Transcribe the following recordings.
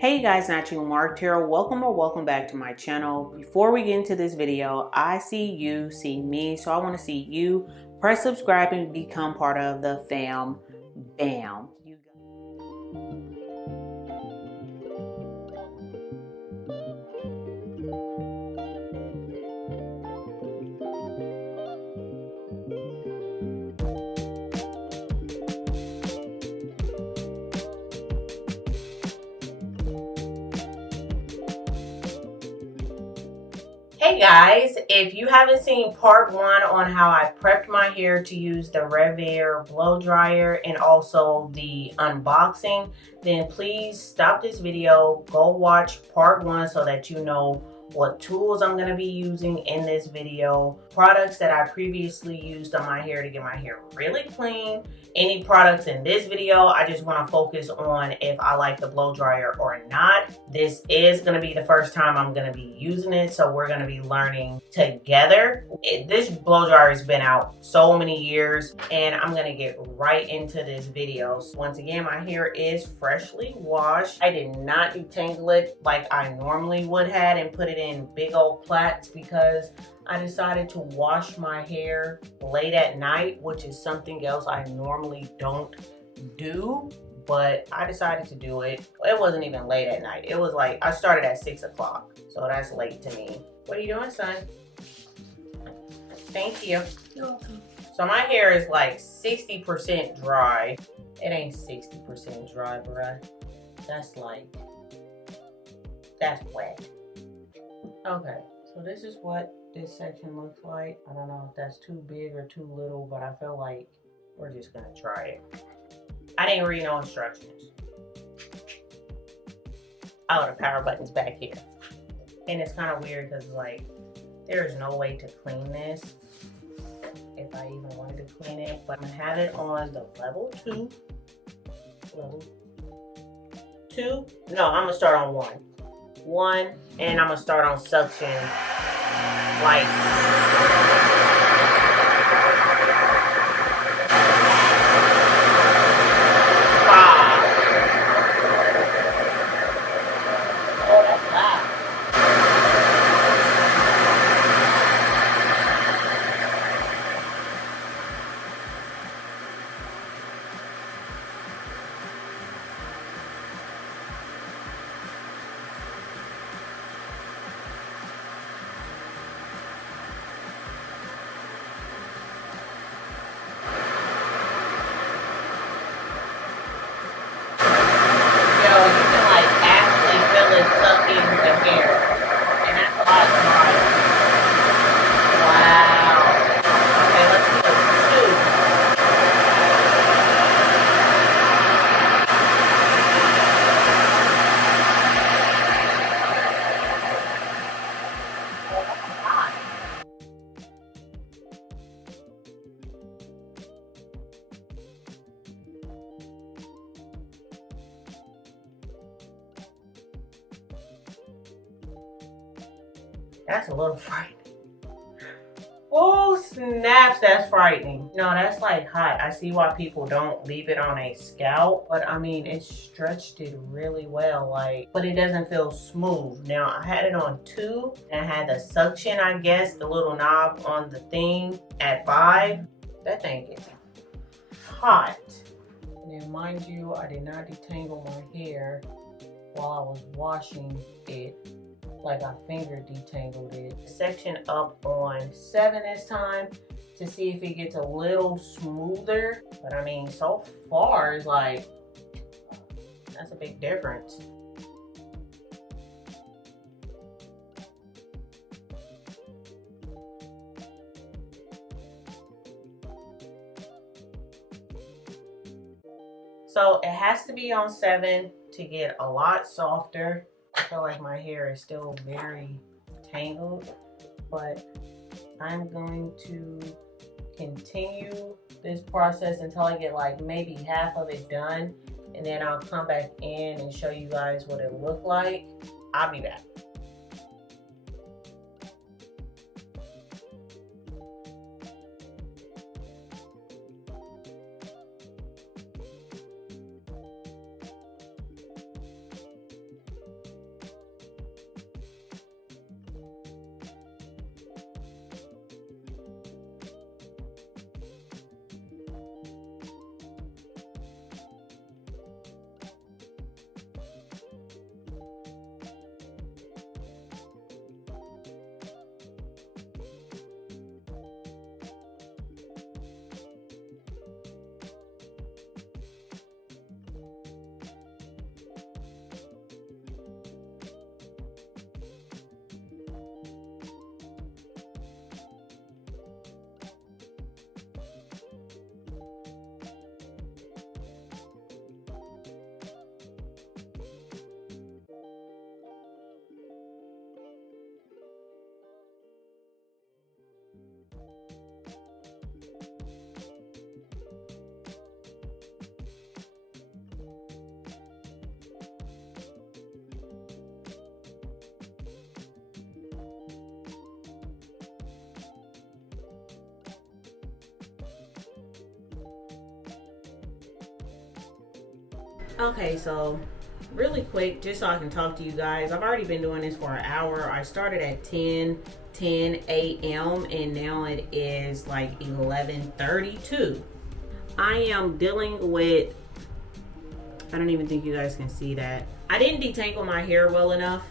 Hey guys, NATURALLYMARKED here. Welcome back to my channel. Before we get into this video, I see you, see me, so I want to see you. Press subscribe and become part of the fam. Bam. Hey guys, if you haven't seen part 1 on how I prepped my hair to use the RevAir blow dryer and also the unboxing, then please stop this video, go watch part 1 so that you know what tools I'm going to be using in this video, products that I previously used on my hair to get my hair really clean. Any products in this video, I just want to focus on if I like the blow dryer or not. This is going to be the first time I'm going to be using it, so we're going to be learning together. This blow dryer has been out so many years, and I'm going to get right into this video. So once again, my hair is freshly washed. I did not detangle it like I normally would have and put it in big old plaits because I decided to wash my hair late at night, which is something else I normally don't do, but I decided to do it. It wasn't even late at night. It was like, I started at 6 o'clock, so that's late to me. What are you doing, son? Thank you. You're welcome. So my hair is like 60% dry. It ain't 60% dry, bruh. That's wet. Okay, so this is what this section looks like. I don't know if that's too big or too little, but I feel like we're just gonna try it. I didn't read no instructions. Oh, the power button's back here. And it's kind of weird because like, there's no way to clean this if I even wanted to clean it, but I'm gonna have it on the level 2. Level 2? No, I'm gonna start on 1, and I'm gonna start on suction light. Oh, that's loud. That's a little frightening. Oh snaps, that's frightening. No, that's like hot. I see why people don't leave it on a scalp, but I mean, it stretched it really well, like, but it doesn't feel smooth. Now, I had it on 2, and I had the suction, I guess, the little knob on the thing at 5. That thing is hot. And then mind you, I did not detangle my hair while I was washing it. Like I finger detangled it. Section up on 7 this time to see if it gets a little smoother. But I mean, so far it's like, that's a big difference. So it has to be on 7 to get a lot softer. I feel like my hair is still very tangled, but I'm going to continue this process until I get like maybe half of it done, and then I'll come back in and show you guys what it looked like. I'll be back. Okay, so really quick, just so I can talk to you guys, I've already been doing this for an hour. I started at 10 a.m. and now it is like 11:32. I am dealing with, I don't even think you guys can see that. I didn't detangle my hair well enough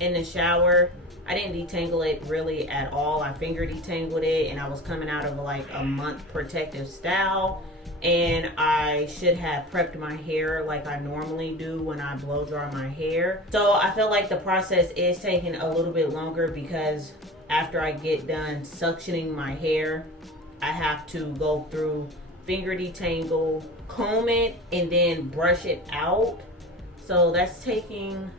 in the shower. I didn't detangle it really at all. I finger detangled it, and I was coming out of like a month protective style, and I should have prepped my hair like I normally do when I blow dry my hair. So I feel like the process is taking a little bit longer because after I get done suctioning my hair, I have to go through finger detangle, comb it, and then brush it out. So that's taking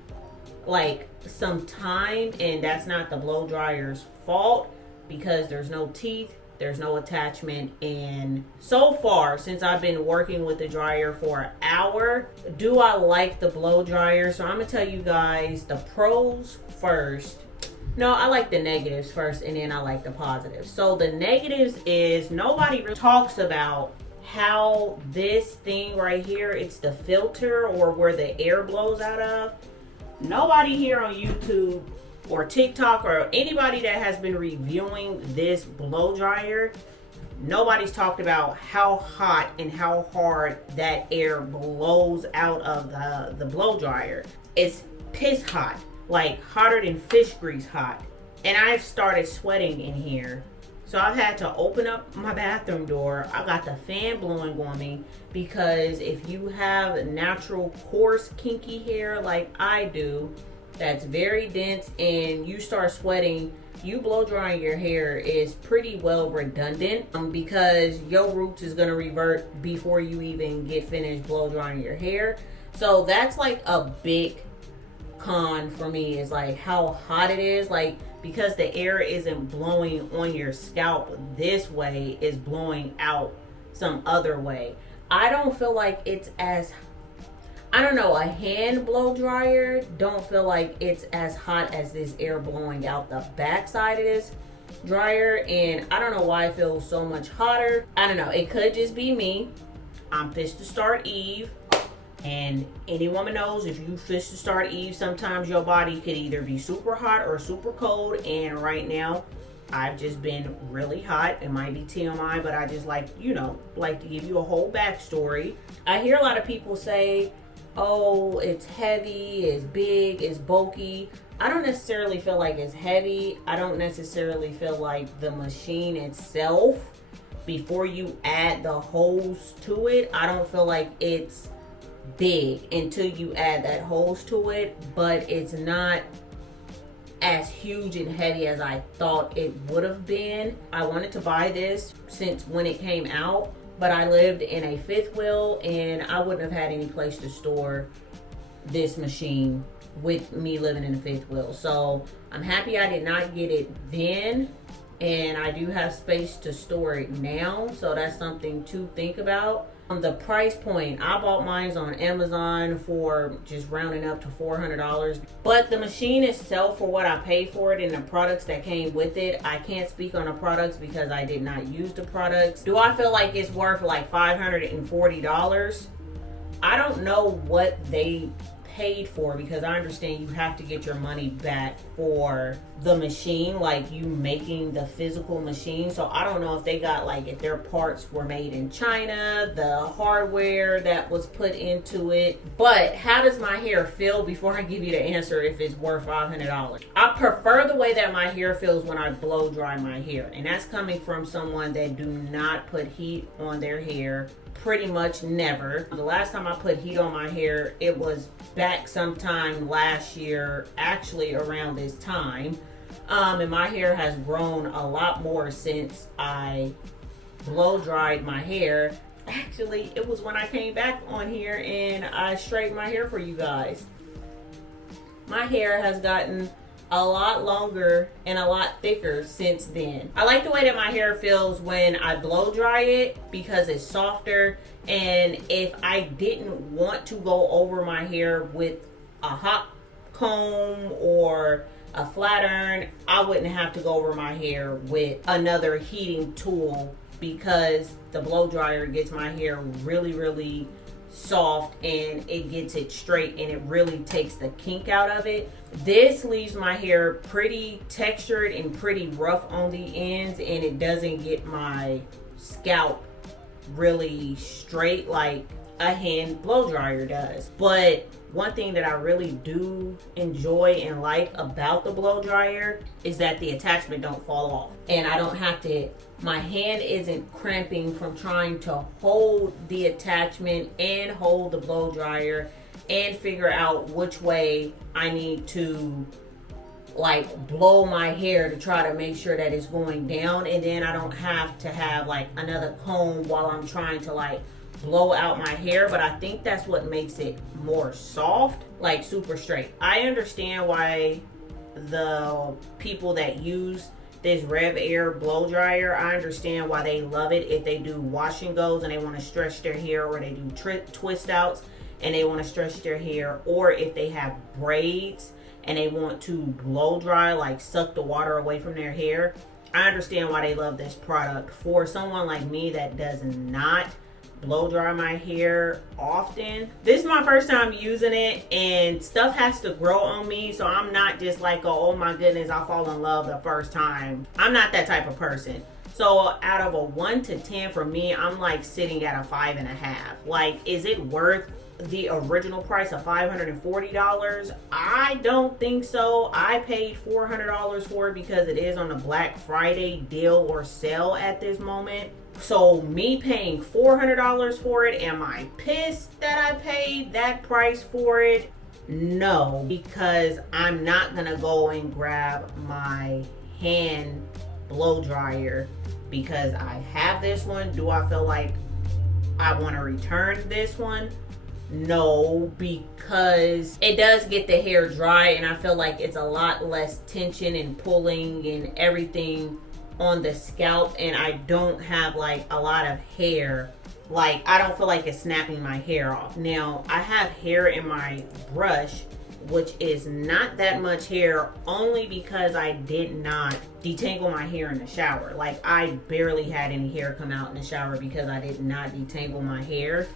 like some time, and that's not the blow dryer's fault because there's no teeth, there's no attachment. And so far, since I've been working with the dryer for an hour, do I like the blow dryer? So I'm gonna tell you guys the pros first. No, I like the negatives first, and then I like the positives. So the negatives is nobody really talks about how this thing right here, it's the filter or where the air blows out of. Nobody here on YouTube or TikTok or anybody that has been reviewing this blow dryer, nobody's talked about how hot and how hard that air blows out of the blow dryer. It's piss hot, like hotter than fish grease hot. And I've started sweating in here. So I've had to open up my bathroom door. I got the fan blowing on me because if you have natural coarse kinky hair like I do, that's very dense, and you start sweating, you blow drying your hair is pretty well redundant because your roots is gonna revert before you even get finished blow drying your hair. So that's like a big con for me, is like how hot it is, like because the air isn't blowing on your scalp this way, is blowing out some other way. I don't feel like it's as, I don't know, a hand blow dryer don't feel like it's as hot as this air blowing out the backside of this dryer, and I don't know why it feels so much hotter. I don't know, it could just be me. I'm Fish to Start Eve, and any woman knows if you Fish to Start Eve, sometimes your body could either be super hot or super cold, and right now I've just been really hot. It might be TMI, but I just like, you know, like to give you a whole backstory. I hear a lot of people say, oh, it's heavy, it's big, it's bulky. I don't necessarily feel like it's heavy. I don't necessarily feel like the machine itself, before you add the hose to it, I don't feel like it's big until you add that hose to it, but it's not as huge and heavy as I thought it would have been. I wanted to buy this since when it came out, but I lived in a fifth wheel and I wouldn't have had any place to store this machine with me living in a fifth wheel. So I'm happy I did not get it then, and I do have space to store it now, so that's something to think about. The price point, I bought mine on Amazon for just rounding up to $400, but the machine itself, for what I paid for it and the products that came with it, I can't speak on the products because I did not use the products. Do I feel like it's worth like $540? I don't know what they paid for, because I understand you have to get your money back for the machine, like you making the physical machine. So I don't know if they got, like, if their parts were made in China, the hardware that was put into it. But how does my hair feel before I give you the answer if it's worth $500? I prefer the way that my hair feels when I blow dry my hair, and that's coming from someone that do not put heat on their hair, pretty much never. The last time I put heat on my hair, it was back sometime last year, actually around this time. And my hair has grown a lot more since I blow dried my hair. Actually, it was when I came back on here and I straightened my hair for you guys. My hair has gotten a lot longer and a lot thicker since then. I like the way that my hair feels when I blow dry it because it's softer, and if I didn't want to go over my hair with a hot comb or a flatiron, I wouldn't have to go over my hair with another heating tool, because the blow dryer gets my hair really, really soft and it gets it straight and it really takes the kink out of it. This leaves my hair pretty textured and pretty rough on the ends, and it doesn't get my scalp really straight like a hand blow dryer does. But one thing that I really do enjoy and like about the blow dryer is that the attachment don't fall off, and I don't have to, my hand isn't cramping from trying to hold the attachment and hold the blow dryer and figure out which way I need to like blow my hair to try to make sure that it's going down, and then I don't have to have like another comb while I'm trying to like blow out my hair. But I think that's what makes it more soft, like super straight. I understand why the people that use this RevAir blow dryer, I understand why they love it. If they do wash and goes and they want to stretch their hair, or they do twist outs and they want to stretch their hair, or if they have braids and they want to blow dry, like suck the water away from their hair, I understand why they love this product. For someone like me that does not blow dry my hair often, this is my first time using it, and stuff has to grow on me, so I'm not just like, oh my goodness, I'll fall in love the first time. I'm not that type of person. So out of a 1 to 10 for me, I'm like sitting at a 5.5. Like, is it worth the original price of $540? I don't think so. I paid $400 for it because it is on a Black Friday deal or sale at this moment. So me paying $400 for it, am I pissed that I paid that price for it? No, because I'm not gonna go and grab my hand blow dryer because I have this one. Do I feel like I want to return this one? No, because it does get the hair dry, and I feel like it's a lot less tension and pulling and everything on the scalp, and I don't have like a lot of hair. Like, I don't feel like it's snapping my hair off. Now, I have hair in my brush, which is not that much hair, only because I did not detangle my hair in the shower. Like, I barely had any hair come out in the shower because I did not detangle my hair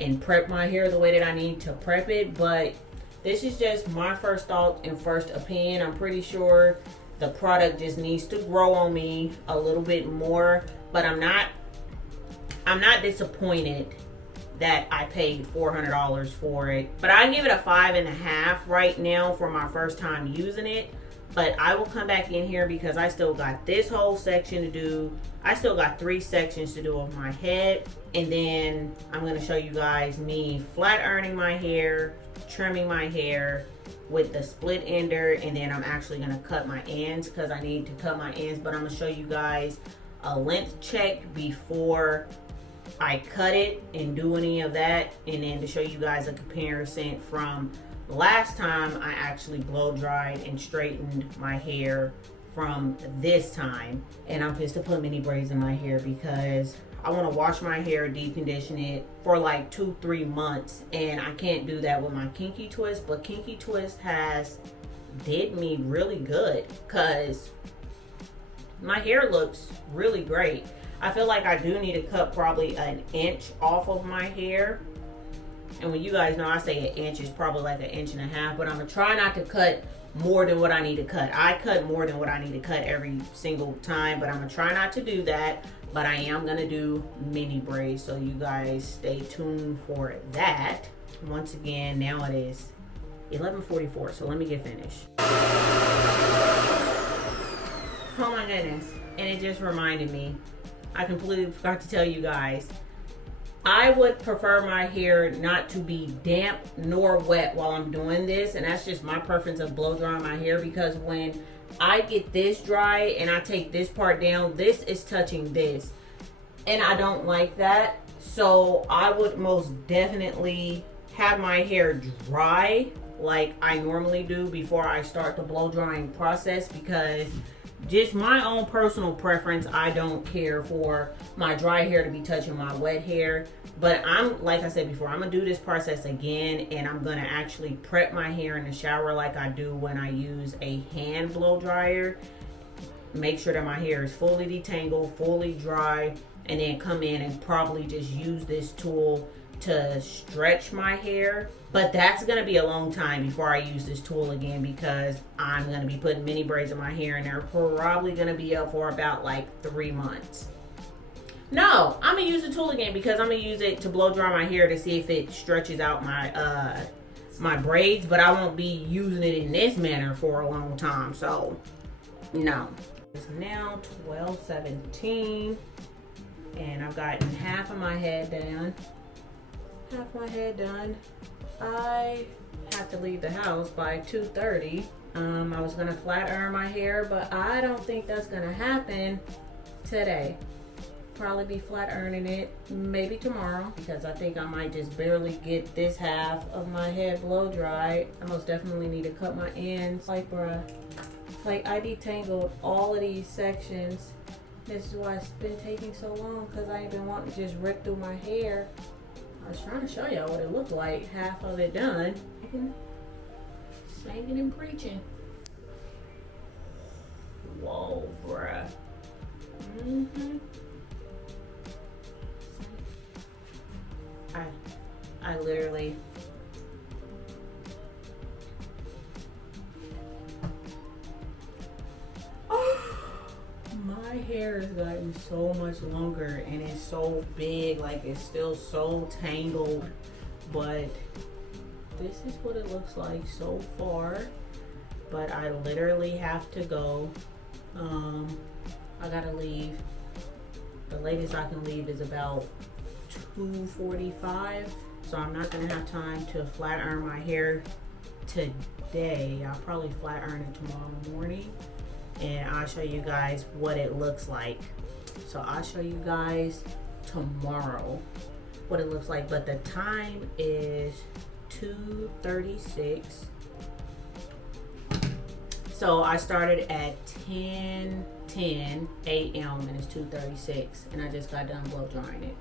and prep my hair the way that I need to prep it. But this is just my first thought and first opinion. I'm pretty sure the product just needs to grow on me a little bit more, but I'm not disappointed that I paid $400 for it. But I give it a 5.5 right now for my first time using it. But I will come back in here because I still got this whole section to do. I still got 3 sections to do of my head. And then I'm going to show you guys me flat ironing my hair, trimming my hair with the split ender. And then I'm actually going to cut my ends because I need to cut my ends. But I'm going to show you guys a length check before I cut it and do any of that. And then to show you guys a comparison from last time I actually blow dried and straightened my hair from this time. And I'm pissed to put mini braids in my hair because I want to wash my hair, deep condition it for like 2-3 months, and I can't do that with my Kinky Twist. But Kinky Twist has did me really good because my hair looks really great. I feel like I do need to cut probably an inch off of my hair. And when you guys know I say an inch, is probably like 1.5 inches, but I'm gonna try not to cut more than what I need to cut. I cut more than what I need to cut every single time, but I'm gonna try not to do that. But I am gonna do mini braids, so you guys stay tuned for that. Once again, now it is 11:44, so let me get finished. Oh my goodness, and it just reminded me, I completely forgot to tell you guys, I would prefer my hair not to be damp nor wet while I'm doing this, and that's just my preference of blow drying my hair, because when I get this dry and I take this part down, this is touching this, and I don't like that. So I would most definitely have my hair dry like I normally do before I start the blow drying process, because just my own personal preference, I don't care for my dry hair to be touching my wet hair. But I'm, like I said before, I'm gonna do this process again, and I'm gonna actually prep my hair in the shower like I do when I use a hand blow dryer. Make sure that my hair is fully detangled, fully dry, and then come in and probably just use this tool to stretch my hair, but that's gonna be a long time before I use this tool again, because I'm gonna be putting mini braids in my hair and they're probably gonna be up for about like 3 months. No, I'm gonna use the tool again because I'm gonna use it to blow dry my hair to see if it stretches out my my braids, but I won't be using it in this manner for a long time, so no. It's now 12:17 and I've gotten half of my head done. I have to leave the house by 2:30. I was gonna flat iron my hair, but I don't think that's gonna happen today. Probably be flat ironing it maybe tomorrow, because I think I might just barely get this half of my head blow dried. I most definitely need to cut my ends. Like, bruh, like I detangled all of these sections. This is why it's been taking so long, because I ain't been wanting to just rip through my hair. I was trying to show y'all what it looked like, half of it done. Singing and preaching. Whoa, bruh. I literally my hair has gotten so much longer and it's so big, like it's still so tangled, but this is what it looks like so far. But I literally have to go. I gotta leave. The latest I can leave is about 2:45, so I'm not gonna have time to flat iron my hair today. I'll probably flat iron it tomorrow morning, and I'll show you guys what it looks like. So I'll show you guys tomorrow what it looks like, but the time is 2:36. So I started at 10:10 a.m. and it's 2:36, and I just got done blow drying it.